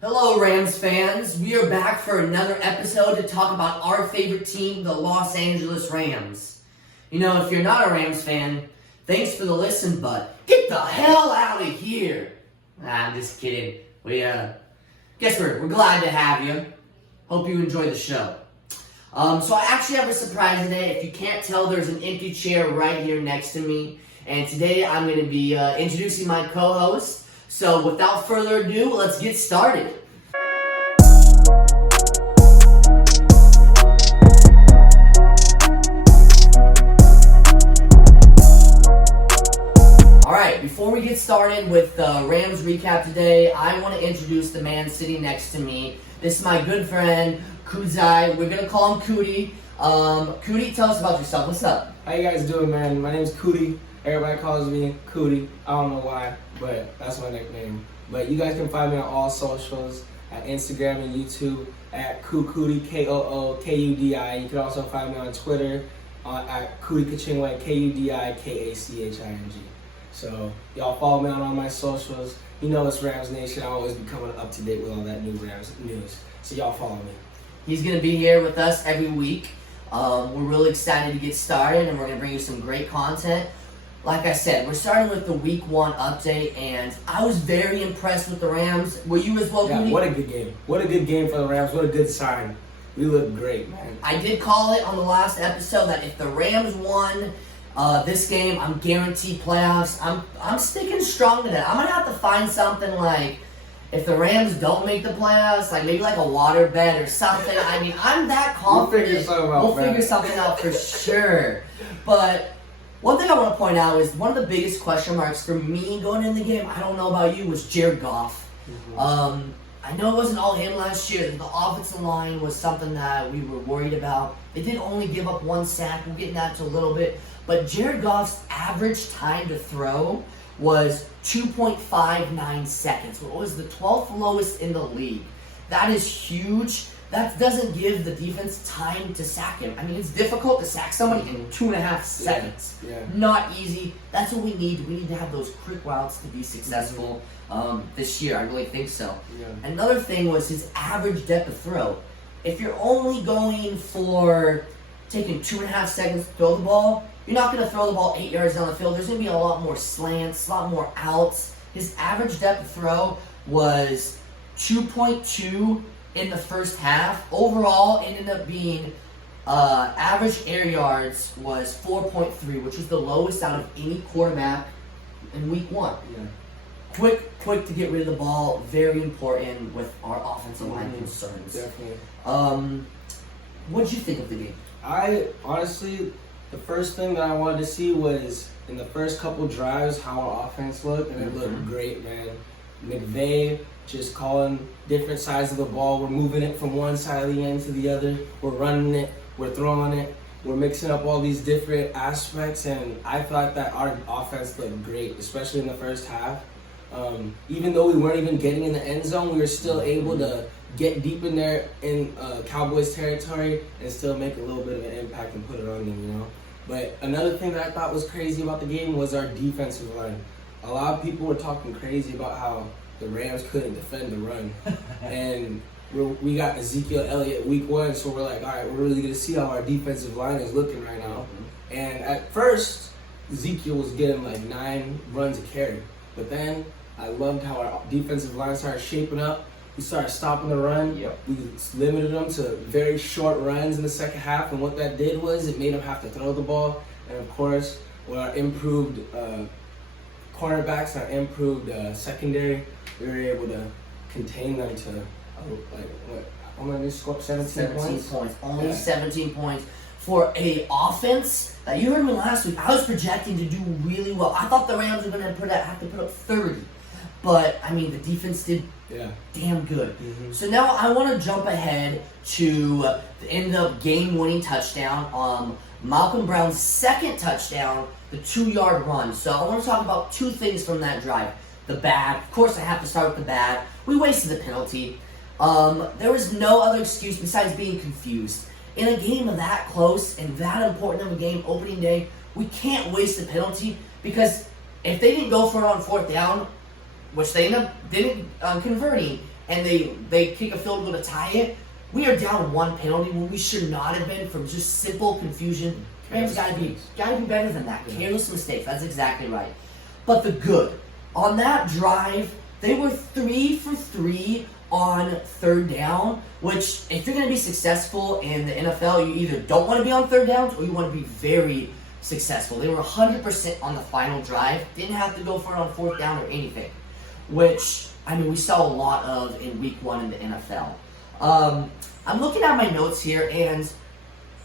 Hello, Rams fans. We are back for another episode to talk about our favorite team, the Los Angeles Rams. You know, if you're not a Rams fan, thanks for the listen, but get the hell out of here. I'm just kidding. Guess we're glad to have you. Hope you enjoy the show. So I actually have a surprise today. If you can't tell, there's an empty chair right here next to me. And today I'm going to be introducing my co-host. So without further ado, let's get started. Alright, before we get started with the Rams recap today, I want to introduce the man sitting next to me. This is my good friend, Kudi. We're going to call him Kudi. Kudi, tell us about yourself. What's up? How you guys doing, man? My name's Kudi. Everybody calls me Kudi. I don't know why, but that's my nickname. But you guys can find me on all socials, at Instagram and YouTube, at Kudi, K-O-O-K-U-D-I. You can also find me on Twitter at Kudi Kachingway, K-U-D-I-K-A-C-H-I-N-G. So y'all follow me on all my socials. You know it's Rams Nation. I always be coming up to date with all that new Rams news. So y'all follow me. He's going to be here with us every week. We're really excited to get started, and we're going to bring you some great content. Like I said, we're starting with the Week 1 update, and I was very impressed with the Rams. Were you as well, Yeah, Kudi? what a good game. What a good game for the Rams. What a good sign. We look great, man. I did call it on the last episode that if the Rams won this game, I'm guaranteed playoffs. I'm sticking strong to that. I'm going to have to find something like, if the Rams don't make the playoffs, like maybe like a water bet or something. I mean, I'm that confident. We'll figure something out for sure. But one thing I want to point out is one of the biggest question marks for me going in the game, I don't know about you, was Jared Goff. Mm-hmm. I know it wasn't all him last year. The offensive line was something that we were worried about. They did only give up 1 sack. We'll get into that in a little bit. But Jared Goff's average time to throw was 2.59 seconds. It was the 12th lowest in the league. That is huge. That doesn't give the defense time to sack him. I mean, it's difficult to sack somebody in 2.5 seconds. Yeah. Not easy. That's what we need. We need to have those quick routes to be successful this year. I really think so. Yeah. Another thing was his average depth of throw. If you're only going for taking 2.5 seconds to throw the ball, you're not going to throw the ball 8 yards down the field. There's going to be a lot more slants, a lot more outs. His average depth of throw was 2.2 in the first half. Overall, it ended up being average air yards was 4.3, which was the lowest out of any quarterback in Week 1. Yeah. Quick to get rid of the ball. Very important with our offensive line concerns. Definitely. What did you think of the game? I honestly, the first thing that I wanted to see was in the first couple drives how our offense looked, and it looked great, man. McVay just calling different sides of the ball. We're moving it from one side of the end to the other. We're running it. We're throwing it. We're mixing up all these different aspects, and I thought that our offense looked great, especially in the first half. Even though we weren't even getting in the end zone, we were still able to get deep in there in Cowboys territory and still make a little bit of an impact and put it on them, you know. But another thing that I thought was crazy about the game was our defensive line. A lot of people were talking crazy about how the Rams couldn't defend the run. And we got Ezekiel Elliott Week 1, so we're like, all right, we're really going to see how our defensive line is looking right now. And at first, Ezekiel was getting like 9 runs a carry. But then I loved how our defensive line started shaping up. We started stopping the run. Yep. We limited them to very short runs in the second half. And what that did was it made them have to throw the ball. And of course, with our improved cornerbacks and our improved secondary, we were able to contain them to, how many score? 17 points? Only 17 points. For a offense that you heard me last week, I was projecting to do really well. I thought the Rams were going to have to put up 30. But, I mean, the defense did damn good. Mm-hmm. So now I want to jump ahead to the end of game-winning touchdown. Malcolm Brown's second touchdown, the 2-yard run. So I want to talk about 2 things from that drive. The bad. Of course, I have to start with the bad. We wasted the penalty. There was no other excuse besides being confused. In a game that close and that important of a game, opening day, we can't waste the penalty because if they didn't go for it on 4th down, which they ended up converting, and they kick a field goal to tie it, we are down 1 penalty when we should not have been from just simple confusion. Rams gotta be better than that. Careless mistakes. That's exactly right. But the good on that drive, they were 3 for 3 on third down. Which, if you're gonna be successful in the NFL, you either don't want to be on third downs or you want to be very successful. They were 100% on the final drive. Didn't have to go for it on fourth down or anything. Which, I mean, we saw a lot of in week 1 in the NFL. I'm looking at my notes here, and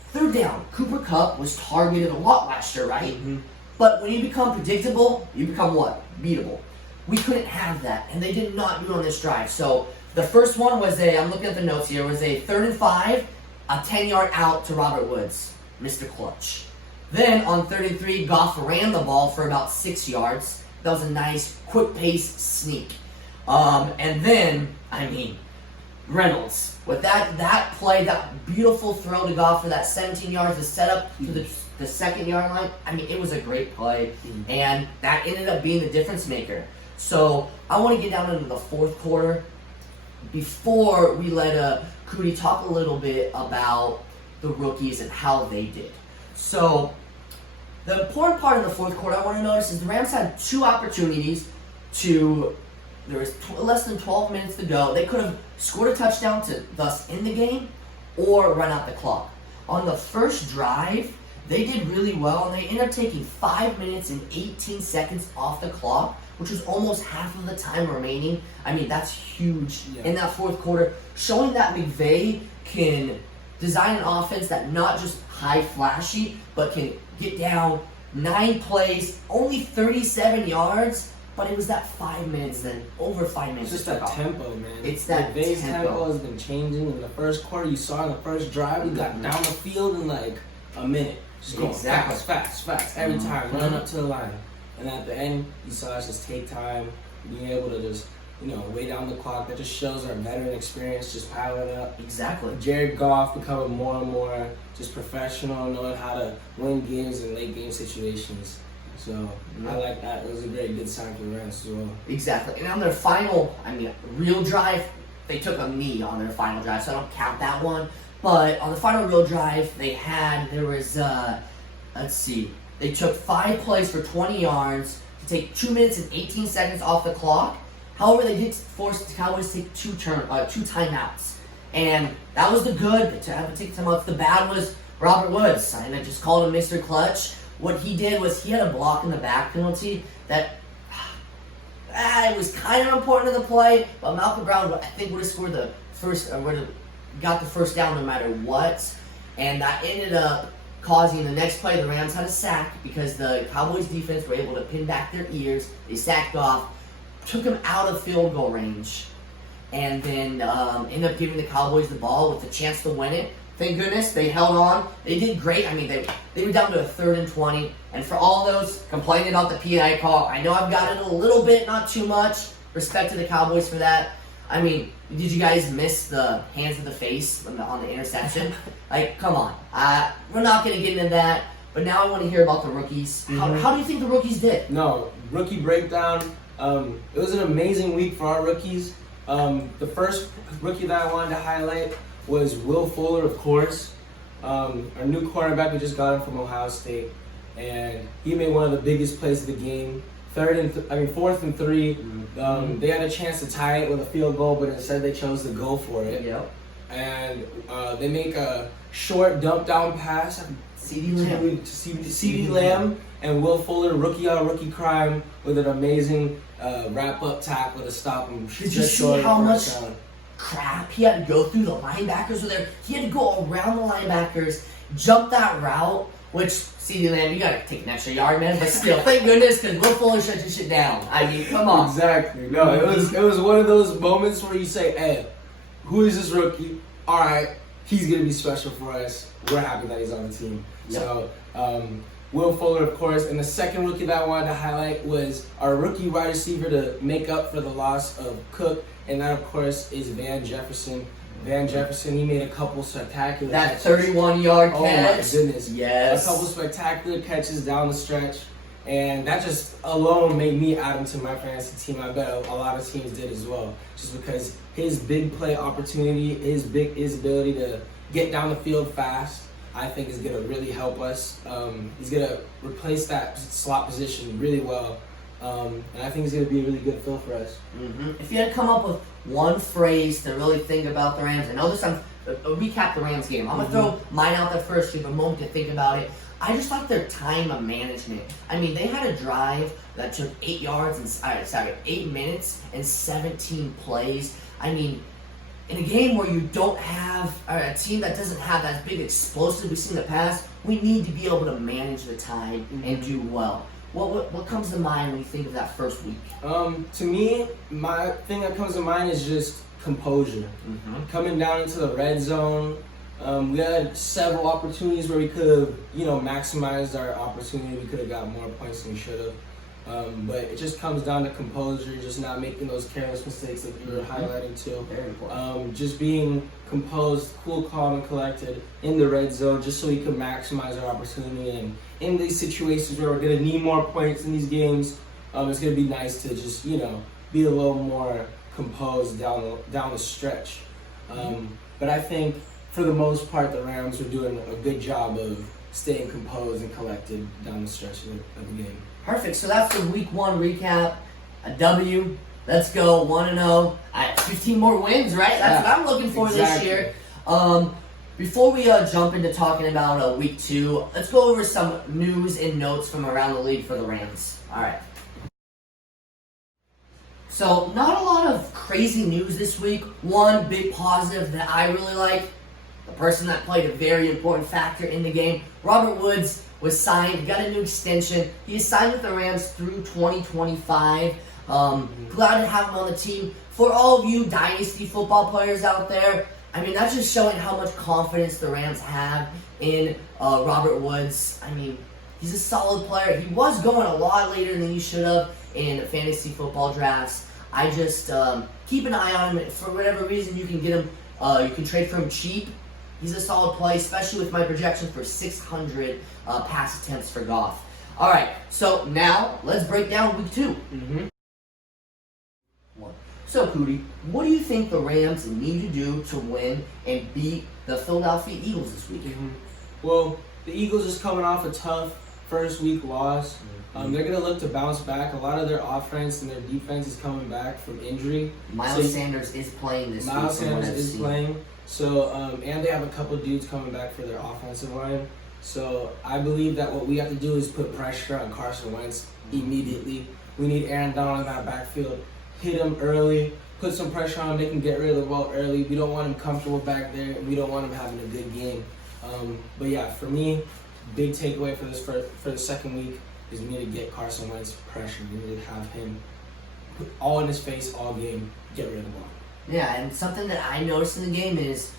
third down, Cooper Kupp was targeted a lot last year, right? Mm-hmm. But when you become predictable, you become what? Beatable. We couldn't have that, and they did not do it on this drive. So the first one was I'm looking at the notes here, was a 3rd and 5, a 10-yard out to Robert Woods, Mr. Clutch. Then on 3rd and 3, Goff ran the ball for about 6 yards. That was a nice, quick-paced sneak. And then, I mean, Reynolds, with that play, that beautiful throw to Goff for that 17 yards to set up to the 2nd-yard line, I mean, it was a great play, and that ended up being the difference maker. So I want to get down into the fourth quarter before we let Kudi talk a little bit about the rookies and how they did. So the important part of the fourth quarter I want to notice is the Rams had 2 opportunities to. There was less than 12 minutes to go. They could have scored a touchdown to thus end the game or run out the clock. On the first drive, they did really well, and they ended up taking 5 minutes and 18 seconds off the clock, which was almost half of the time remaining. I mean, that's huge in that fourth quarter, showing that McVay can design an offense that not just high flashy, but can get down 9 plays, only 37 yards. But it was that 5 minutes, then over 5 minutes. It's just that tempo, man. It's that tempo has been changing. In the first quarter, you saw in the first drive, you got down the field in like a minute. Just going fast. Every time, running up to the line. And at the end, you saw us just take time, being able to just, weigh down the clock. That just shows our veteran experience, just piling it up. Exactly. Jared Goff becoming more and more just professional, knowing how to win games in late game situations. So, I like that. It was a very good sign for the Rams as well. Exactly. And on their final, real drive, they took a knee on their final drive, so I don't count that one. But on the final real drive, they took 5 plays for 20 yards to take 2 minutes and 18 seconds off the clock. However, they did force the Cowboys to take 2 timeouts. And that was the good. They had to take timeouts. The bad was Robert Woods. I just called him Mr. Clutch. What he did was he had a block in the back penalty that it was kind of important to the play, but Malcolm Brown, I think, would have scored the first, or would have got the first down no matter what. And that ended up causing the next play. The Rams had a sack because the Cowboys defense were able to pin back their ears. They sacked Goff, took him out of field goal range, and then ended up giving the Cowboys the ball with a chance to win it. Thank goodness they held on. They did great. They were down to a 3rd and 20. And for all those complaining about the PI call, I know I've got it a little bit, not too much. Respect to the Cowboys for that. Did you guys miss the hands of the face on the interception? Come on. We're not going to get into that. But now I want to hear about the rookies. Mm-hmm. How do you think the rookies did? No, rookie breakdown. It was an amazing week for our rookies. The first rookie that I wanted to highlight was Will Fuller, of course. Our new quarterback, we just got him from Ohio State, and he made one of the biggest plays of the game. 4th and 3. They had a chance to tie it with a field goal, but instead they chose to go for it. Yep. And they make a short dump down pass. CeeDee Lamb and Will Fuller, rookie on rookie crime, with an amazing wrap up tackle to stop him. Did you see how much crap he had to go through? The linebackers were there. He had to go around the linebackers, jump that route, which, CeeDee Lamb, you gotta take an extra yard, man, but still, thank goodness, because Will Fuller shut your shit down. Come on. Exactly. No, it was one of those moments where you say, hey, who is this rookie? All right, he's gonna be special for us. We're happy that he's on the team. Yep. So, Will Fuller, of course, and the second rookie that I wanted to highlight was our rookie wide receiver to make up for the loss of Cook, and that, of course, is Van Jefferson. Van Jefferson, he made a couple spectacular catches. 31-yard catch. Oh, my goodness. Yes. A couple spectacular catches down the stretch. And that just alone made me add him to my fantasy team. I bet a lot of teams did as well. Just because his big play opportunity, his ability to get down the field fast, I think is going to really help us. He's going to replace that slot position really well. And I think he's going to be a really good fill for us. Mm-hmm. If you had to come up with one phrase to really think about the Rams, I know this time, recap the Rams game. I'm going to throw mine out there first, so you have a moment to think about it. I just thought their time of management. I mean, they had a drive that took 8 minutes and 17 plays. I mean, in a game where you don't have a team that doesn't have that big explosive we've seen in the past, we need to be able to manage the time and do well. What comes to mind when you think of that first week? To me, my thing that comes to mind is just composure. Coming down into the red zone. We had several opportunities where we could have, maximized our opportunity. We could have got more points than we should have. But it just comes down to composure, just not making those careless mistakes that you were highlighting too. Very important. Just being composed, cool, calm, and collected in the red zone, just so we could maximize our opportunity. And in these situations where we're going to need more points in these games, it's going to be nice to just, be a little more composed down the stretch. But I think, for the most part, the Rams are doing a good job of staying composed and collected down the stretch of the game. Perfect. So that's the Week 1 recap. A W. Let's go 1-0. 15 more wins, right? That's what I'm looking for this year. Before we jump into talking about Week 2, let's go over some news and notes from around the league for the Rams. All right. So not a lot of crazy news this week. One big positive that I really like. The person that played a very important factor in the game, Robert Woods, was signed, got a new extension. He is signed with the Rams through 2025. Glad to have him on the team. For all of you dynasty football players out there, I mean, that's just showing how much confidence the Rams have in Robert Woods. I mean, he's a solid player. He was going a lot later than he should have in fantasy football drafts. I just keep an eye on him. For whatever reason, you can get him. You can trade for him cheap. He's a solid play, especially with my projection for 600 pass attempts for Goff. All right, so now let's break down Week 2. So, Kudi, what do you think the Rams need to do to win and beat the Philadelphia Eagles this week? Well, the Eagles is coming off a tough first week loss. They're going to look to bounce back. A lot of their offense and their defense is coming back from injury. Miles Sanders is playing this week. Miles Sanders is playing. So, and they have a couple dudes coming back for their offensive line. So, I believe that what we have to do is put pressure on Carson Wentz immediately. We need Aaron Donald in that backfield. Hit him early. Put some pressure on him. They can get rid of the ball early. We don't want him comfortable back there. And we don't want him having a good game. But yeah, for me, big takeaway for the second week is we need to get Carson Wentz pressure. We need to have him put all in his face all game, get rid of the ball. Yeah, and something that I noticed in the game is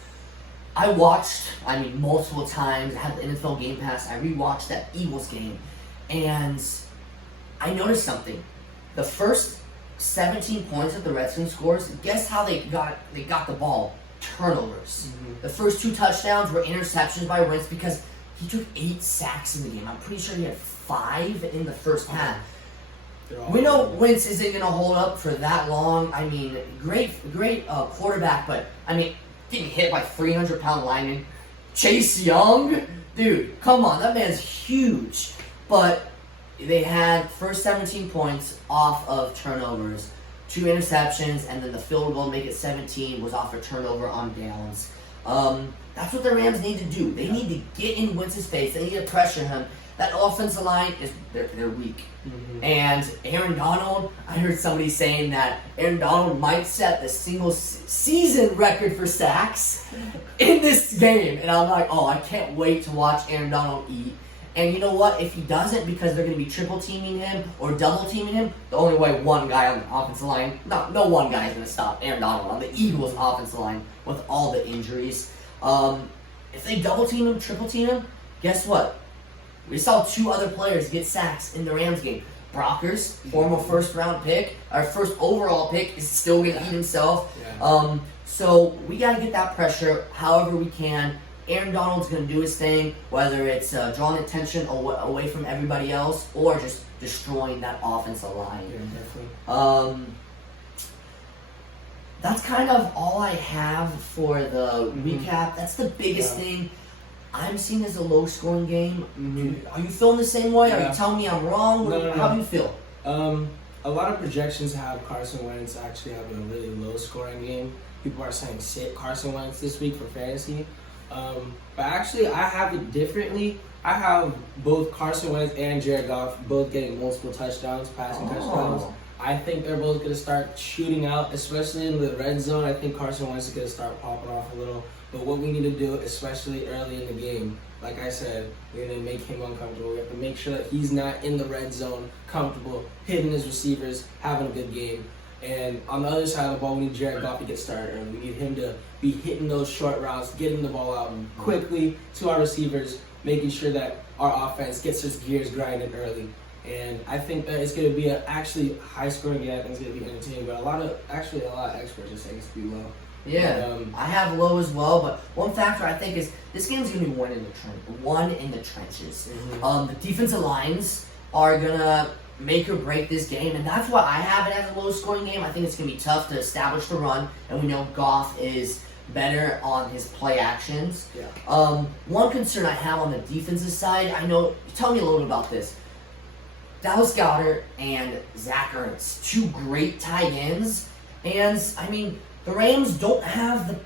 I watched, multiple times. I had the NFL Game Pass. I rewatched that Eagles game, and I noticed something. The first 17 points that the Redskins scores, guess how they got the ball? Turnovers. The first 2 touchdowns were interceptions by Wentz because he took 8 sacks in the game. I'm pretty sure he had 5 in the first half. We know Wentz isn't going to hold up for that long. I mean, great quarterback, but, getting hit by 300-pound lineman. Chase Young? Dude, come on, that man's huge. But they had first 17 points off of turnovers, 2 interceptions, and then the field goal to make it 17 was off a turnover on downs. That's what the Rams need to do. They need to get in Wentz's face. They need to pressure him. That offensive line they're weak. And Aaron Donald, I heard somebody saying that Aaron Donald might set the single season record for sacks in this game. And I'm like, I can't wait to watch Aaron Donald eat. And you know what? If he doesn't, because they're going to be triple teaming him or double teaming him, the only way one guy on the offensive line, no one guy is going to stop Aaron Donald on the Eagles offensive line with all the injuries. If they double team him, triple team him, guess what? We saw 2 other players get sacks in the Rams game. Brockers, former first overall pick, is still going to eat himself. So we got to get that pressure however we can. Aaron Donald's going to do his thing, whether it's drawing attention away from everybody else or just destroying that offensive line. Yeah, definitely. That's kind of all I have for the recap. That's the biggest thing I'm seeing as a low-scoring game. Are you feeling the same way? Are you telling me I'm wrong? No. How do you feel? A lot of projections have Carson Wentz actually having a really low-scoring game. People are saying sit Carson Wentz this week for fantasy. But actually, I have it differently. I have both Carson Wentz and Jared Goff both getting multiple touchdowns, passing touchdowns. I think they're both going to start shooting out, especially in the red zone. I think Carson Wentz is going to start popping off a little. But what we need to do, especially early in the game, like I said, we're going to make him uncomfortable. We have to make sure that he's not in the red zone, comfortable, hitting his receivers, having a good game. And on the other side of the ball, we need Jared Goff to get started early. We need him to be hitting those short routes, getting the ball out quickly to our receivers, making sure that our offense gets its gears grinding early. And I think that it's going to be actually high-scoring game. I think it's going to be entertaining. But a lot of experts are saying it's going to be low. Yeah, I have low as well. But one factor I think is this game's going to be won in the trenches. The defensive lines are going to make or break this game, and that's why I have it as a low-scoring game. I think it's going to be tough to establish the run, and we know Goff is better on his play actions. One concern I have on the defensive side, tell me a little bit about this. Dallas Goedert and Zach Ertz, two great tight ends, and the Rams don't have the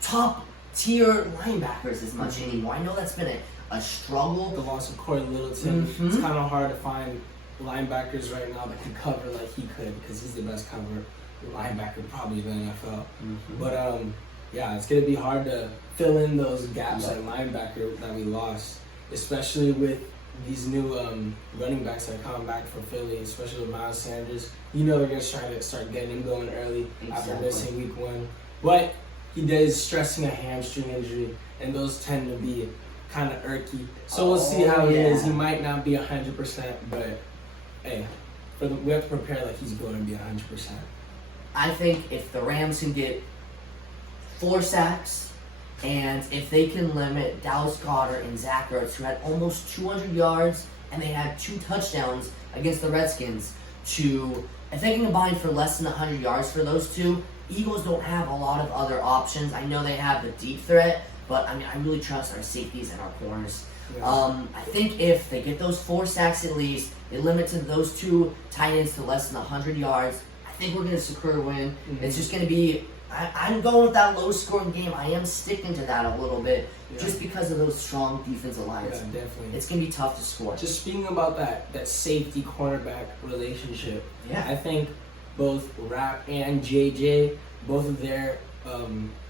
top-tier linebackers as much anymore. I know that's been a struggle. The loss of Corey Littleton, it's kind of hard to find linebackers right now that can cover like he could, because he's the best cover linebacker probably in the NFL. But it's going to be hard to fill in those gaps at linebacker that we lost, especially with these new running backs that are coming back for Philly, especially with Miles Sanders. They're going to try to start getting him going early after missing week 1. But he is stressing a hamstring injury, and those tend to be kind of irky. So we'll see how he is. He might not be 100%, but hey, we have to prepare like he's going to be 100%. I think if the Rams can get 4 sacks, and if they can limit Dallas Goedert and Zach Ertz, who had almost 200 yards, and they had 2 touchdowns against the Redskins, if they can combine for less than 100 yards for those two, Eagles don't have a lot of other options. I know they have the deep threat, but I really trust our safeties and our corners. I think if they get those 4 sacks at least, they limit to those 2 tight ends to less than 100 yards, I think we're going to secure a win. It's just going to be... I'm going with that low-scoring game. I am sticking to that a little bit just because of those strong defensive lines. Yeah, definitely. It's going to be tough to score. Just speaking about that safety-cornerback relationship, I think both Rap and JJ, both of their,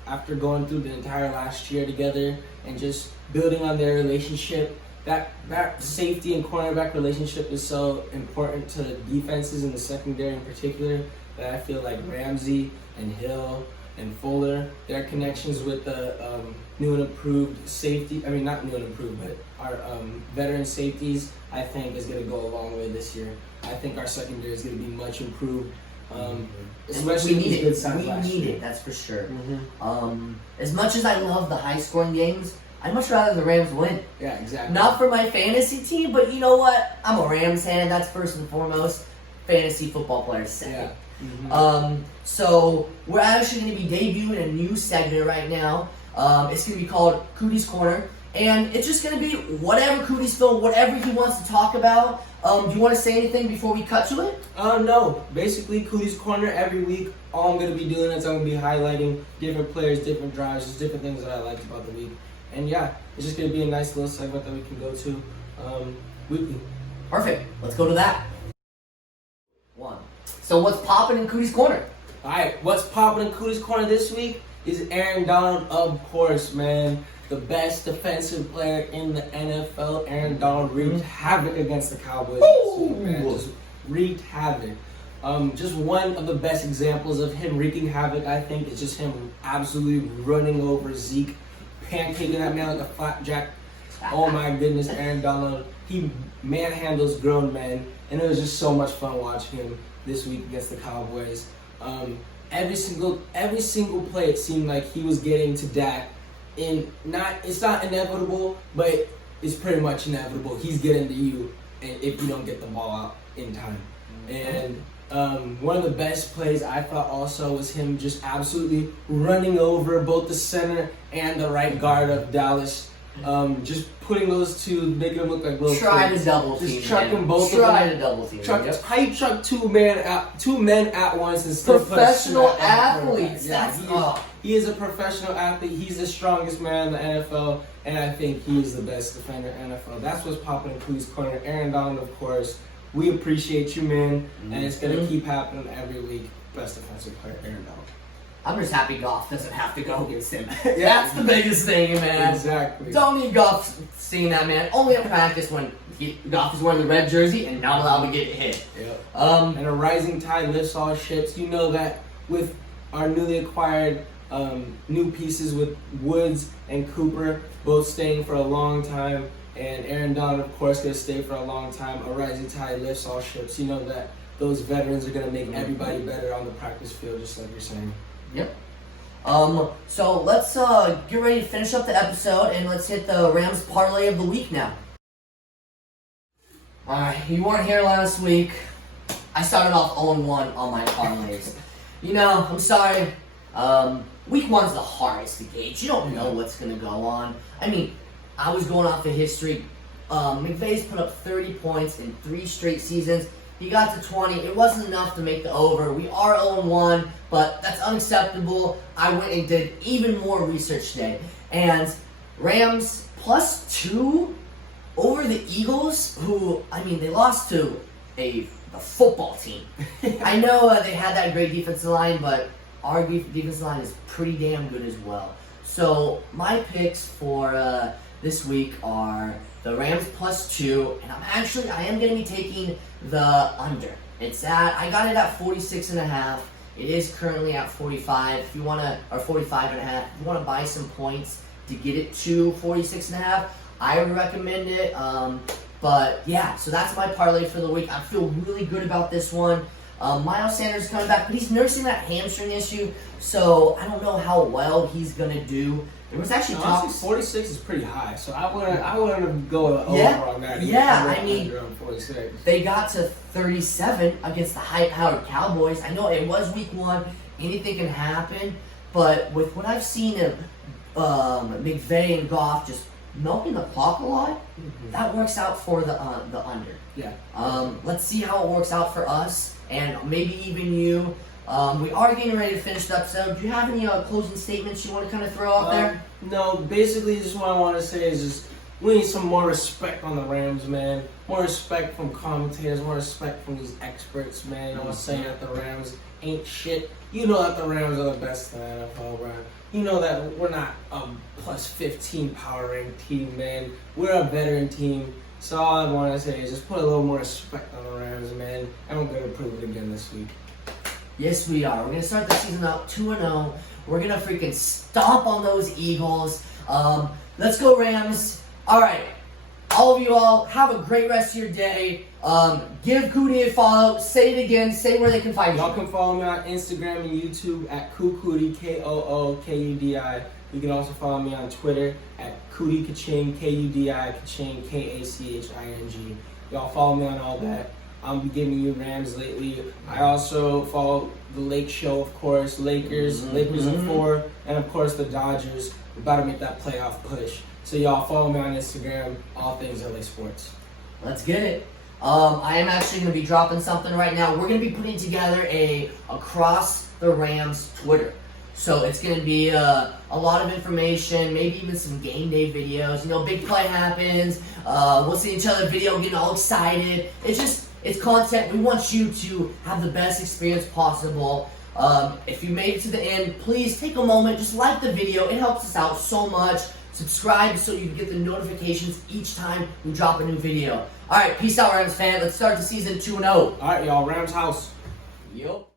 after going through the entire last year together and just building on their relationship, that safety and cornerback relationship is so important to defenses in the secondary in particular, that I feel like Ramsey and Hill and Fuller, their connections with the new and improved safety, not new and improved, but our veteran safeties, I think is going to go a long way this year. I think our secondary is going to be much improved, especially we need good signs We last need year. it, that's for sure. As much as I love the high-scoring games, I'd much rather the Rams win. Yeah, exactly. Not for my fantasy team, but you know what? I'm a Rams fan, that's first and foremost. Fantasy football players second. So we're actually going to be debuting a new segment right now. It's going to be called Kudi's Corner, and it's just going to be whatever Kudi's feeling, whatever he wants to talk about. Do you want to say anything before we cut to it? No. Basically, Kudi's Corner every week. All I'm going to be doing is I'm going to be highlighting different players, different drives, just different things that I liked about the week. And it's just going to be a nice little segment that we can go to weekly. Perfect. Let's go to that. 1. So what's popping in Kudi's Corner? Alright, what's popping in Kudi's Corner this week is Aaron Donald, of course, man. The best defensive player in the NFL. Aaron Donald wreaked havoc against the Cowboys this week, man. Just wreaked havoc. Just one of the best examples of him wreaking havoc, I think, is just him absolutely running over Zeke, pancaking that man like a flapjack. Oh my goodness, Aaron Donald. He manhandles grown men, and it was just so much fun watching him this week against the Cowboys. Every single play, it seemed like he was getting to Dak it's not inevitable, but it's pretty much inevitable. He's getting to you, and if you don't get the ball out in time. And one of the best plays I thought also was him just absolutely running over both the center and the right guard of Dallas. Just putting those two, making them look like little Try kids. to double team. Just trucking both Try of them. to double team. How you truck two men at once and still Professional put a shot at the athletes. quarterback? He is a professional athlete. He's the strongest man in the NFL, and I think he is the best defender in the NFL. That's what's popping in Kudi's corner. Aaron Donald, of course. We appreciate you, man, and it's gonna keep happening every week. Best defensive player, Aaron Donald. I'm just happy Goff doesn't have to go against him. That's the biggest thing, man. Exactly. Don't need Goff seeing that, man. Only at practice when Goff is wearing the red jersey and not allowed to get hit. Yep. And a rising tide lifts all ships. You know that with our newly acquired new pieces with Woods and Cooper both staying for a long time, and Aaron Donald, of course, going to stay for a long time. A rising tide lifts all ships. You know that those veterans are going to make everybody better on the practice field, just like you're saying. Yep. So let's get ready to finish up the episode, and let's hit the Rams parlay of the week now. Alright, you weren't here last week. I started off 0-1 on my parlays. I'm sorry. Week 1's the hardest to gauge. You don't know what's going to go on. I mean, I was going off the history. McVay's put up 30 points in 3 straight seasons. He got to 20. It wasn't enough to make the over. We are 0-1, but that's unacceptable. I went and did even more research today. And Rams +2 over the Eagles, who, they lost to a football team. I know they had that great defensive line, but our defensive line is pretty damn good as well. So my picks for this week are the Rams +2, and I am going to be taking the under. I got it at 46.5. It is currently at 45. If you want to, or 45.5. If you want to buy some points to get it to 46.5, I would recommend it. But yeah, so that's my parlay for the week. I feel really good about this one. Miles Sanders is coming back, but he's nursing that hamstring issue, so I don't know how well he's gonna do. There was actually talk. 46 is pretty high, so I wouldn't go over on that. Yeah, 46. They got to 37 against the high-powered Cowboys. I know it was week 1; anything can happen. But with what I've seen of McVay and Goff just milking the clock a lot, that works out for the under. Yeah. Let's see how it works out for us, and maybe even you. We are getting ready to finish the episode. Do you have any closing statements you want to kind of throw out there? No, basically just what I want to say is just we need some more respect on the Rams, man. More respect from commentators, more respect from these experts, man. You know, saying that the Rams ain't shit. You know that the Rams are the best in the NFL, bro. You know that we're not a +15 power ranked team, man. We're a veteran team. So all I want to say is just put a little more respect on the Rams, man. And we're going to prove it again this week. Yes, we are. We're going to start the season out 2-0. We're going to freaking stomp on those Eagles. Let's go, Rams. All right. All of you all, have a great rest of your day. Give Kudi a follow. Say it again. Say where they can find you. Y'all can follow me on Instagram and YouTube at Kudi, Kookudi. You can also follow me on Twitter at Kudi Kaching, Kudi Kaching, Kaching. Y'all follow me on all that. I'm giving you Rams lately. I also follow the Lake Show, of course. Lakers at 4, and of course the Dodgers. We're about to make that playoff push. So y'all follow me on Instagram, all things LA Sports. Let's get it. I am actually going to be dropping something right now. We're going to be putting together a Across the Rams Twitter. So it's going to be a lot of information, maybe even some game day videos. Big play happens. We'll see each other video, getting all excited. It's content. We want you to have the best experience possible. If you made it to the end, please take a moment, just like the video. It helps us out so much. Subscribe so you can get the notifications each time we drop a new video. All right, peace out, Rams fan. Let's start the season 2-0. All right, y'all. Rams house. Yup.